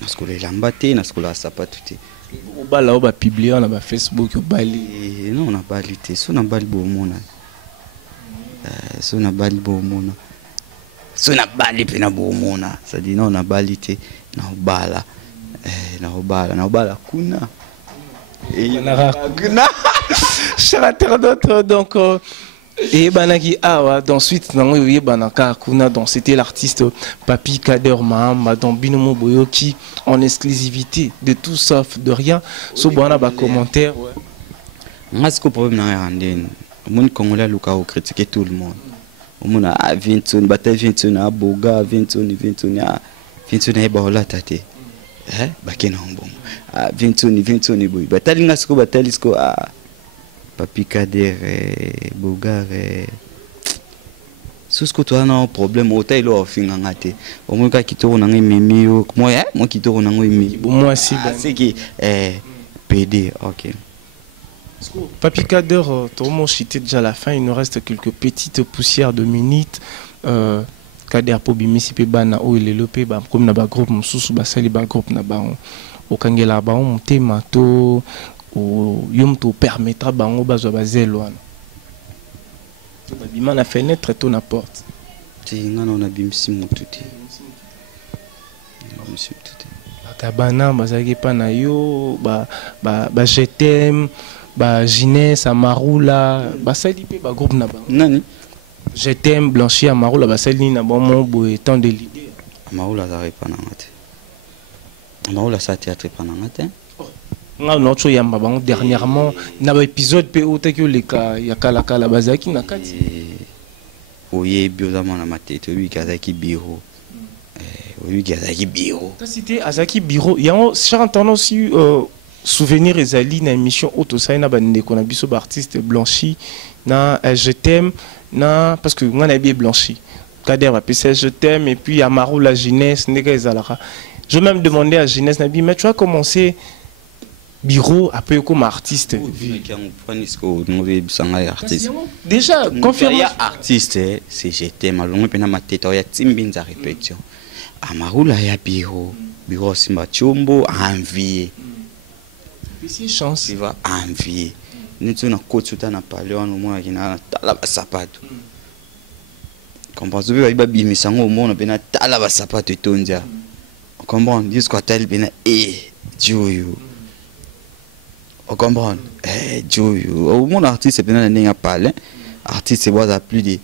na skola elambate na skola sapatu te obala oba publier na ba Facebook obali non na balite so na bali bomona so na bali bomona so na bali pe na bomona ça dit non na balite na obala na obala kuna kuna cher internaute donc et banaki awa donc suite nango yoye banaka kuna donc c'était l'artiste Papi Kader Mahamba dans Binomo Boyoki en exclusivité de tout sauf de rien so bana ba commentaire ouais ngasiko problème na randine mon congolais luka au critiquer tout le monde on a 20 bataille 20 na boga 20 na ba la tate bakena mbongo viensoni boy batalinga siko batalisko Papi Kader Bogar susko to na problème au taille lo finga ngate au moins ka kitoko na mimi moi kitoko na ngoi moi si c'est qui PD OK. Papi Kader, tout le monde cité déjà la fin, il nous reste quelques petites poussières de minutes. Kader Pobimi si pe bana o il est lopé ba comme na ba groupe mususu ba sali ba groupe na ba o kangela ba on tema to o yom to permettra bango bazwa bazelo wana. To ba bima na fenêtre to na porte. Ti ngana on a bimsi mututi. Monsieur tuti. Kabana bazaki pa na yo ba je t'aime ba Ginès Amarula ba sali pe ba groupe na ba. Nani? Je t'aime Blanchi Amarula ba sali na ba mon boy tant de l'idée. Amarula za pa na ngate. Amarula sa théâtre pa na ngate. Nga notre yamba bango dernièrement na ba épisode pe otaki oleka ya kala kala bazaki na kati. Oye biozama na matete obi kazaki biro. Oui, Azaki Biro. Tu as cité Azaki Biro. Il y a un aussi souvenir ezali na émission Autosai na bande qu'on a biso artiste Blanchi na je t'aime na parce que on a bien Blanchi. Kader va passer je t'aime et puis Amarou la jeunesse nega ezalara. Je vais même demander à jeunesse Nabi mais tu as commencé Biro après comme artiste. Déjà confirmé artiste c'est je t'aime longue pena matete ya timbinza répétition. Amarula ya Biro Simba Chombo envié. C'est chance. Tu vas envier. Nous sommes en côte na parler on moins qui na tala ba sapato. Comprends tu veux ba bimi sango mon bena tala ba sapato tondia. Comprends dis quoi tel bena Joyo. On comprend Joyo. Au mon artiste bena na parler. Artiste c'est bois plus de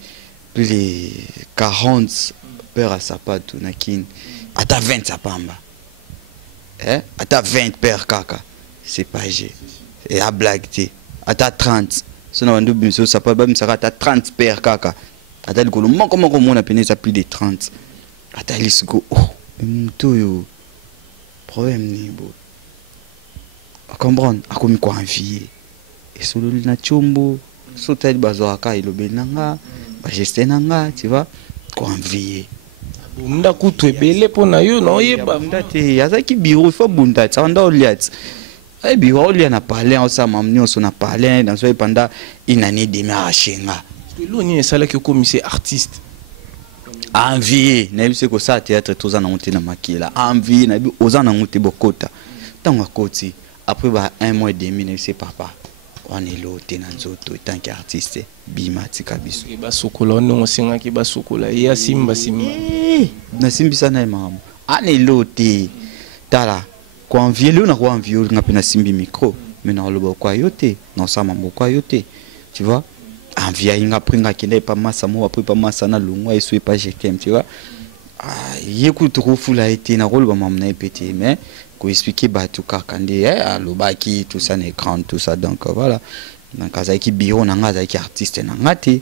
40 paires à sapato na kin. Ata 20 sapamba. Ata 20 paires kaka. C'est pas G. Et à blague, à ta 30. Sinon, on doit bien ça peut même ça à 30 paires kaka. À ta le comment on a peine ça plus de 30. À ta lisco. Oh, tout yo. Problème ni bo. À comprendre, à comme quoi envier. Et solo na chombo, sotel bazoaka ilobelanga, ba gestenanga, tu vois, quoi envier. Bunda kutu ebele pona yo no yeba. Bunda te, azaki biro faut bunda, ça onda oliat. Et puis, on a parlé ensemble, on a parlé pendant une année et demie à Chenga. Parce que l'on est ça que comme c'est artiste. Envie, n'a vu que ça théâtre tous en ont été maquillé là. Envie, n'a vu aux en ont été bokota. Tant à côté, après un mois et demi, n'a vu papa. On est là, t'es dans zoto, tant qu'artiste, bima tikabiso. Qui bas sokola, non, c'est un qui bas sokola. Il y a simba. Na simbisa na maman. On est là, t'es tala. Kwa envier na kwa envier nga pena simbi micro mais na lobo kwa yote na sama mbokwa yote tu vois envier nga pringa kende pa massa mo après pa massa na lungwa et soit pas jetem tu vois yeku trop fula été na rôle ba mamna pété mais ko expliquer ba tout kakande aloba ki tout ça na écran tout ça donc voilà donc azaki biro na nga azaki artiste na ngati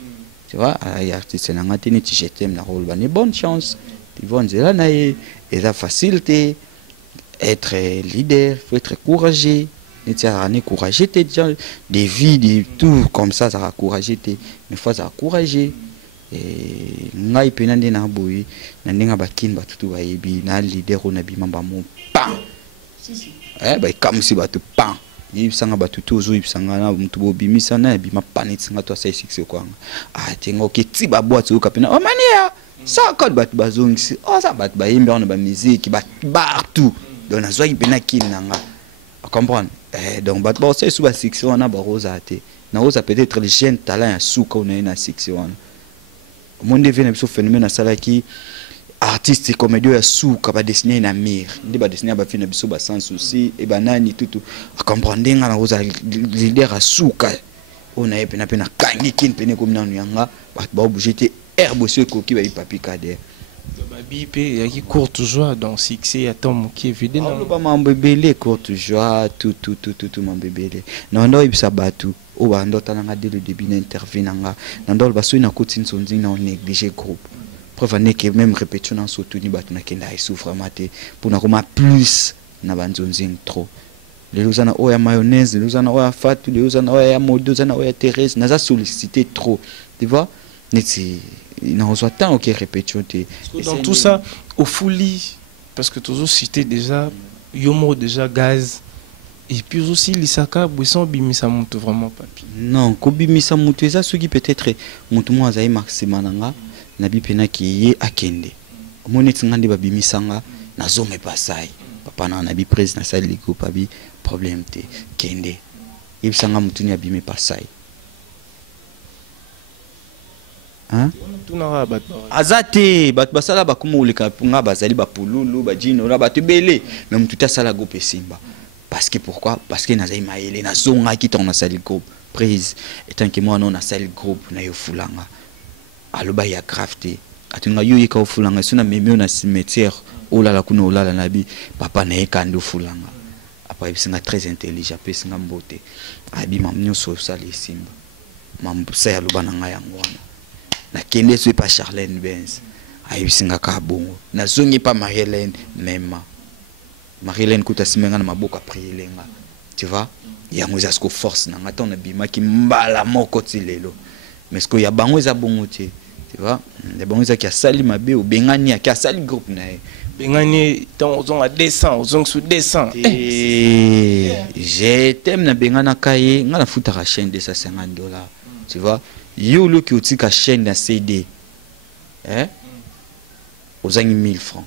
tu vois artiste na ngati ni jetem na rôle ba ni bonne chance ils vont dire là na et la facilité. Être leader, il faut être courageux. Courageux, des vies, des tout comme ça va courager. Mais il faut être courageux. Et nous avons été na boy, na nenga bakin batutu baebi na leader on abima ba mon pan. Ba comme si batu pan. Yibsanga batutu zo yibsanga na mtu bobimisa na bima panitsanga to sa six kwa. Tengo ke ti ba boîte o kapena. Oh mania. Ça code batu bazongisi. Oh ça batu ba yimba on ba musique ba partout. Donc na zwa ibena kinanga comprendre donc bat bo c'est sous la section on a ba rosa té na rosa peut-être les jeunes talents ya souka on a une section monde devient un phénomène na sala qui artiste comédien ya souka ba dessiner na mire ndi ba dessiner ba fina biso ba sans souci et banani tout comprendre nga na rosa leader ya souka on a pena kangi kin pene comme na nyanga bat ba obligé herbe ce coquille ba Papi Kader. Bip et qui courte joie dans succès à ton qui est vidé non pas mon bébé courte joie tout mon bébé non non il s'abattu au bando talanga dès le début d'intervenanga dans le basso na continue son ding na négligé groupe preuve n'est que même répétition en soutenu bat na kenda souffre maté pour na koma plus na banzonzing trop les ozana oya mayonnaise les ozana oya fatu les ozana oya modo ozana oya Thérèse naza sollicité trop tu vois neti na reçoit tant OK répétition dans tout ça au fouli parce que toujours cité déjà yomo déjà gaz et puis aussi l'isaka buisson bimisa mutu vraiment papi non ko bimisa mutu eza soki peut-être mutu mo azai maximananga na bipena ki ye akende omoneti ngandi babimisanga na zome pasai papa na bi président na sali ko pabi problème te kende ibisanga mutu ni abime pasai hein tunara bat azate bat basala bakuma ulika nga bazali bapululu bajino la batubele mais mutu ta sala go pesimba parce que pourquoi parce que nazai maele na zonga ki ton na sali groupe prise étant que moi non na sali groupe na yo fulanga aloba ya crafté atunga yo yika ofulanga suna memeo na cimetière olala kuna olala nabi papa na ekando fulanga apa bisinga très intelligent pesinga mbote abi mamnyo so sali simba mambusa ya loba na nga yango wana na kende so pa Charlène Benz ayi bisinga ka bongo na zongi pa Marie-Hélène même Marie-Hélène kuta simenga na maboka prielenga tu vois yango za sko force na ngata na bima ki mbala moko tilelo mais ce que ya bango za bongo ti tu vois les bango za ki asali mabe ou bengani ya ki asali groupe na bengani tant ozong à 200 ozong sous 200 je t'aime na bengana kaye ngana futa chaîne de $150 tu vois yo lo ki otika chaîne na CD hein ozangi 1000 francs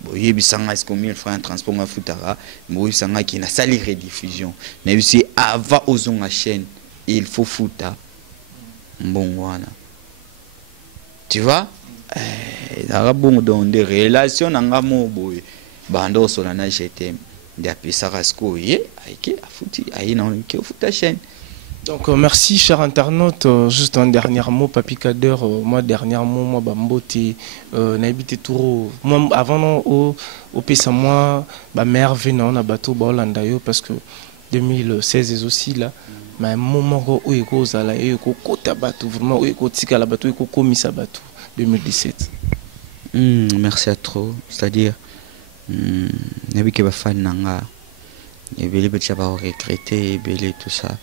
boye bisanga est-ce que 1000 francs transport na futara boye bisanga ki na sali rediffusion na aussi avant ozonga chaîne il faut futa mbongwana tu vois la bon dans des relations nanga mo boye bando so na jetem ndia pesa rasko ye aiki afuti ayi na ki futa chaîne. Donc merci cher internaute, juste un dernier mot Papi Kader, moi dernier mot moi bambote n'habité tout moi avant non au pesa moi ba merveille non na bateau ba Hollanda yo parce que 2016 aussi là mais moment où eko zala eko kota bateau vraiment où eko tika la bateau eko komisa bateau 2017. Merci à trop, c'est-à-dire nabi ke ba fan nanga et belé petit ba regretter belé tout ça.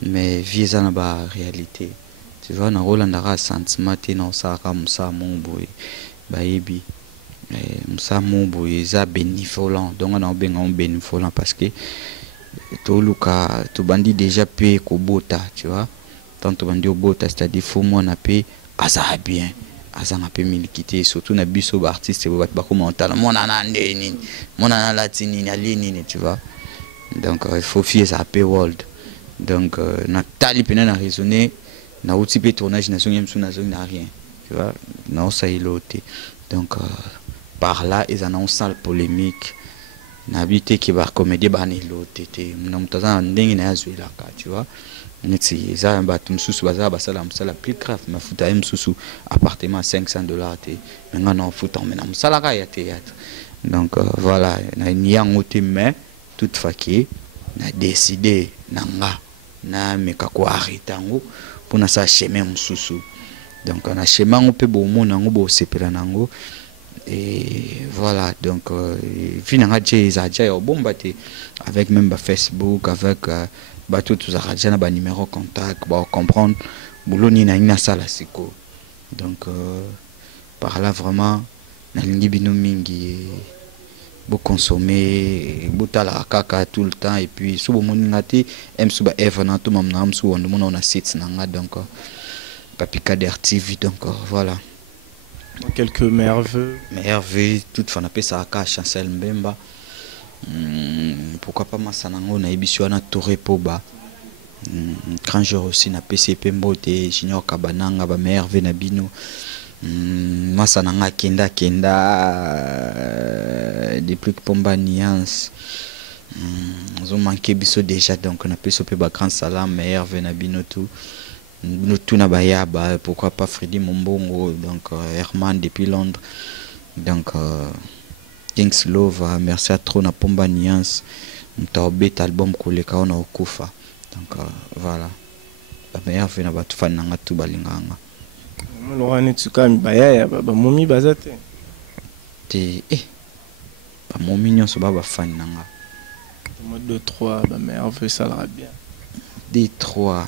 Mais visa na ba réalité tu vois na Rolanda ra sentiment te na osaka musa momboy bayebi musa momboy za bénévolant donc na benga on bénévolant parce que to luka to bandi déjà pe ko bota tu vois tant to bandi bota c'est-à-dire faut moi na pe asa bien asa na pe milikité surtout na biso ba artiste ba ko monta mona na ndeni mona na latini na lini tu vois donc il faut fier ça pe world. Donc na tali pena na raisonner na outil pe tournage na zone na zone na rien tu vois non ça il loté donc par là ils en ont salle polémique na habité qui va comédie ba ni loté te na mutaza ndenge na yazwe la ka tu vois neti za ba tumsusu baza ba sala msala plus grave ma futa msusu appartement $500 te maintenant non futa mais na msala ka ya théâtre donc voilà na nyango te mais toutefois qui na décidé nanga na meka ko arretango pona sa chemin mususu donc na chemin on peut bon nango bo sepela nango et voilà donc finanga jeza ja bomba te avec même ba Facebook avec ba tout ça na ba numéro contact ba comprendre bouloni na ina sala siko donc par là vraiment na lingi bino mingi beaucoup consommer butala kaka tout le temps et puis subo moningati em suba evana to mamna am subo ndo mona site nanga donc Papi Kader TV donc voilà quelques merveilles toute fan appelle ça ka Chancel Mbemba pourquoi pas masanango na ebisio na Touré Poba grand jour aussi na PCP Mbote Junior Kabananga ba merveille na bino masananga kenda depuis que Pomba Niance ont manqué biso déjà donc on a pu soper ba grand salam meilleur venabino tout na bayaba pourquoi pas Freddy Mombongo donc Herman depuis Londres donc Kings Love merci à trop na Pomba Niance mtaobet album koleka ona okufa donc voilà la meilleure venabatu fananga tout balinganga Lorane tsuka mibaya ba momi bazate te ba mon mignon so ba fan nanga. Moi 2-3 ba mais on fait ça bien. 2-3.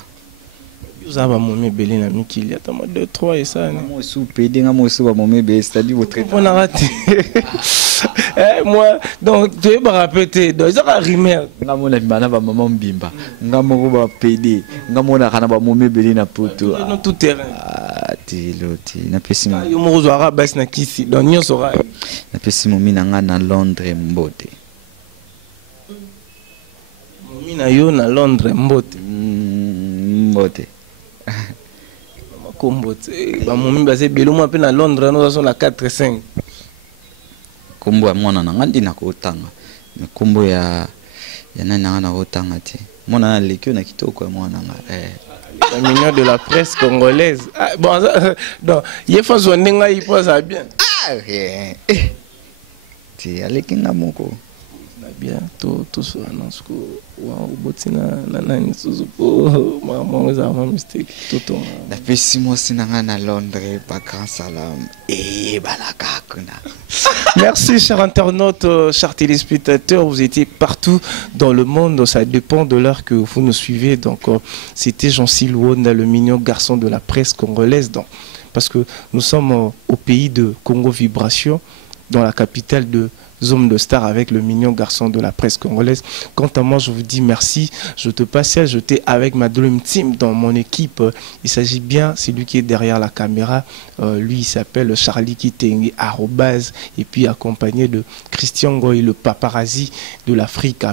Vous avez mon belé na mikili ata moi 2-3 et ça. Moi sous pédé nga moi sous ba mon belé c'est-à-dire votre on a raté. Moi donc tu vas répéter donc ça va rimer. Nga mona bana ba maman bimba. Nga moko ba pédé. Nga mona kana ba mon belé na poto. Non tout terrain. Ah tiloti na pesima. Yo mo zo arabas na kisi donc nyo sora. Na pesima mina nga na Londres mbote. Mina yo na Londres mbote. Mbote. Kombote ba momi ba se belo mo pe na Londres no so na 4-5. Kombo ya mwana na ngandi na kotanga. Me kombo ya nani na kotanga te. Mwana lekio na kitoko ya mwana nga. Le mignon de la presse congolaise. Ah, bon ça, donc il faut son nenga il pense ça bien. Ah ti alekinga moko. Bien tout ça annonce que waouh botina na nani suzupo maman za ma mistake tout na pesimo sinanga na Londres pas grand salam et balaka kuna. Merci chers internautes, chers téléspectateurs, vous étiez partout dans le monde, ça dépend de l'heure que vous nous suivez. Donc c'était Jean-Sil Wonda, le mignon garçon de la presse congolaise, donc parce que nous sommes au pays de Congo Vibration, dans la capitale de Zone de Star avec le mignon garçon de la presse congolaise. Quant à moi, je vous dis merci. Je te passe à jeter avec ma Dream Team dans mon équipe. Il s'agit bien, c'est lui qui est derrière la caméra. Lui, il s'appelle Charlie Kitenge arrobase et puis accompagné de Christian Goy, le paparazzi de l'Afrique.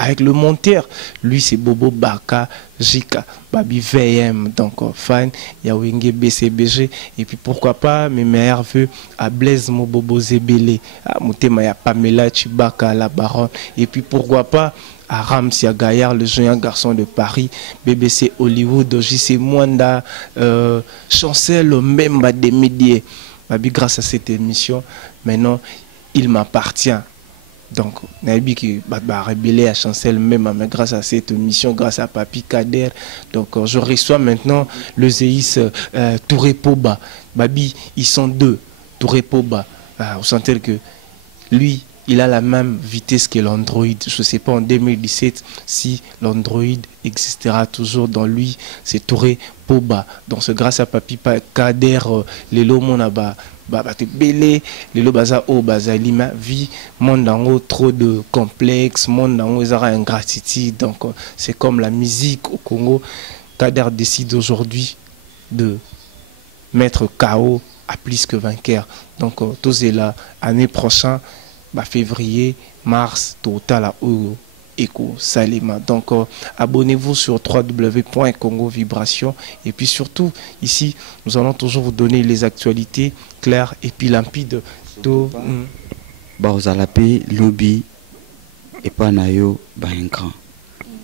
Avec le monteur, lui c'est Bobo Baka, Jika, Babi VM, donc fan, Yawenge BCBG, et puis pourquoi pas mes meilleurs vœux à Blaise Mobobo Zebele, à Moutema ya Pamela Chibaka, la baronne, et puis pourquoi pas à Ramsia Gaillard, le jeune garçon de Paris, BBC Hollywood, JC Mwanda, Chancel Memba des médias. Babi, grâce à cette émission, maintenant il m'appartient. Donc, Nabi qui va révéler à Chancel même, mais grâce à cette mission, grâce à Papi Kader. Donc, je reçois maintenant le Zéis Touré Poba. Babi, ils sont deux. Touré Poba. Vous sentez que lui, il a la même vitesse que l'Android. Je ne sais pas en 2017 si l'Android existera toujours dans lui. C'est Touré Poba. Donc, c'est grâce à Papi Kader, les Lomonaba. Te belé les lobaza au bazalima vie monde dango trop de complexes monde dango zara ingratitude donc c'est comme la musique au Congo. Kader décide aujourd'hui de mettre KO à plus que vainqueur donc tous est là année prochaine février mars total à Eco Salima. Donc abonnez-vous sur www.congo Vibration et puis surtout ici nous allons toujours vous donner les actualités claires et puis limpides to Baozalape lobby et pas nayo ba grand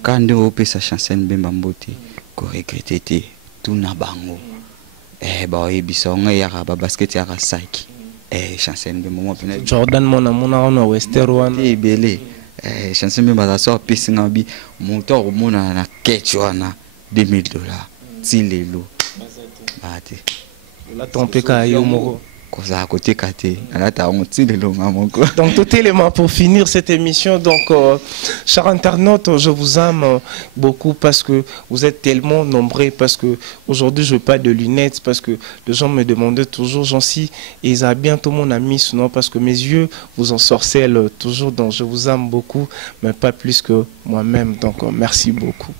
quand on peut sa chanson Bemba Mbote ko regretter tout na bango ba ebisonga ya ba basket ya saki chanson Bemba Jordan mon on Western one belé chanson même ça sort piscine bi moteur mona na ketchwana $2000 tilelo bate la trompeka yo moko koza à côté kate ala ta on tilelo mamoko. Donc tout élément pour finir cette émission. Donc chers internautes, je vous aime beaucoup parce que vous êtes tellement nombreux, parce que aujourd'hui je pas de lunettes, parce que les gens me demandaient toujours Jean-Si et ils ont bientôt mon ami sinon parce que mes yeux vous ensorcellent toujours. Donc je vous aime beaucoup mais pas plus que moi-même. Donc merci beaucoup.